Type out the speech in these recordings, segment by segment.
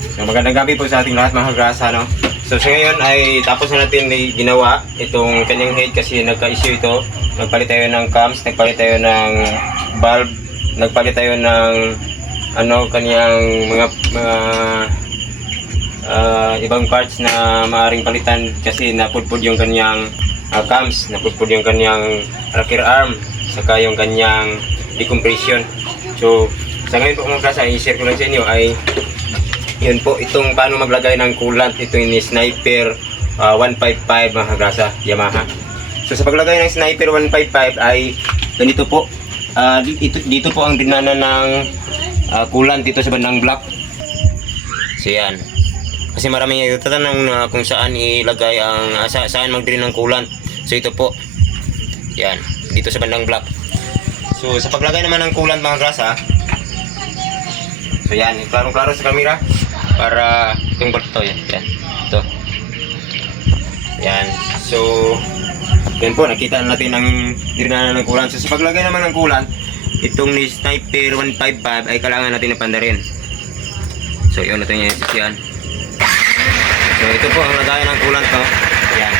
So magandang gabi po sa ating lahat mga grasa no. So sa ngayon ay tapos na natin may ginawa itong kanyang head kasi nagka-issue ito. Nagpalit tayo ng cams, nagpalit tayo ng bulb, nagpalit tayo ng ano kanyang mga mga ah, ibang parts na maaring palitan kasi napudpud yung kanyang ah, cams, napudpud yung kanyang rocker arm, saka yung kanyang decompression. So, sa ngayon po mga klasa, i-share ko lang sa inyo ay yun po, itong paano maglagay ng coolant, ito yung Sniper ah, 155 mga grasa, Yamaha. So sa paglagay ng Sniper 155 ay ganito po. Ah, di- ito, dito po ang dinana ng ah, coolant dito sa bandang block. So yan. Kasi marami yung tatanong na kung saan ilagay ang ah, sa, saan mag-drain ng coolant. So ito po. Yan, dito sa bandang block. So sa paglagay naman ng coolant mga grasa, So yan, klaro-klaro sa camera para itong to yan, yan. Ito. Yan. So yan po, nakita natin ang dirinanan ng coolant. So sa paglagay naman ng coolant, itong ni Sniper 155 ay kailangan natin na pandarin. So yun, ito yung yan. So ito po ang lagayan ng coolant no. Yan.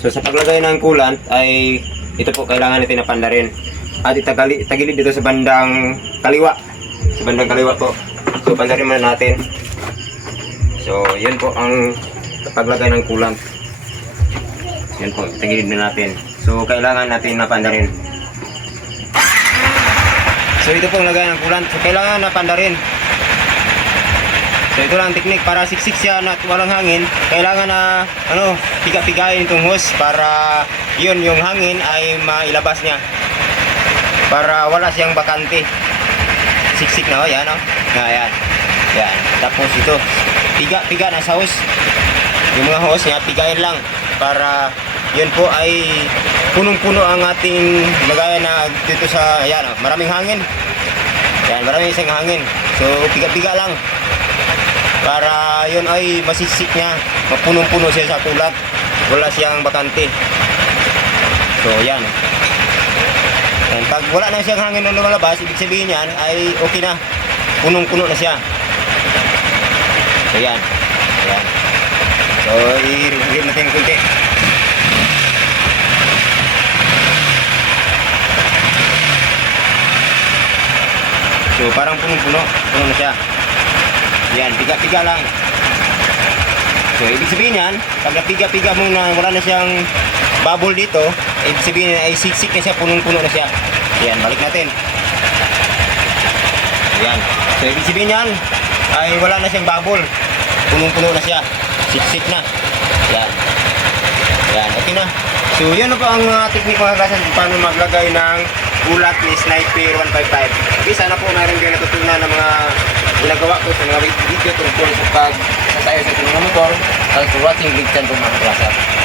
So sa paglagay ng coolant ay ito po kailangan natin na pandarin. At itagilid dito sa bandang kaliwa. Sa bandang kaliwa po. So pandarin muna natin. So yun po ang paglagay ng coolant. Yan po, itagilid na natin. So kailangan natin na pandarin. So ito po ang lagay ng coolant. So kailangan na pandarin. So ito lang ang technique para siksik siya na walang hangin. Kailangan na ano, piga-pigain itong hose para yun yung hangin ay mailabas niya. Para wala siyang bakante. Siksik na oh, yan oh. Na yan. Yan. Tapos ito, piga-piga na sa hose. Yung mga hose niya, pigain lang para yun po ay punong-puno ang ating lagayan na dito sa yan oh, maraming hangin. Yan, maraming isang hangin. So, piga-piga lang para yun ay masisik niya mapunong-puno siya sa kulat wala siyang bakante so yan And pag wala na siyang hangin na lumalabas ibig sabihin yan ay okay na punong-puno na siya so yan yan so i-review natin kunti so parang punong-puno puno na siya yan, piga-piga lang. So, ibig sabihin yan, pag napiga-piga mo na wala na siyang bubble dito, ibig sabihin ay siksik na siya, punong-puno na siya. Yan, balik natin. Yan. So, ibig sabihin yan, ay wala na siyang bubble. Punong-puno na siya. Siksik na. Yan. Yan, okay na. So, yun na po ang uh, technique mga kasan kung paano maglagay ng ulat ni Sniper 155. Okay, sana po mayroon kayo natutunan ng mga ginagawa ko sa mga video tungkol sa pag sa tayo sa mga motor. Thanks for watching. Big po mga kasan.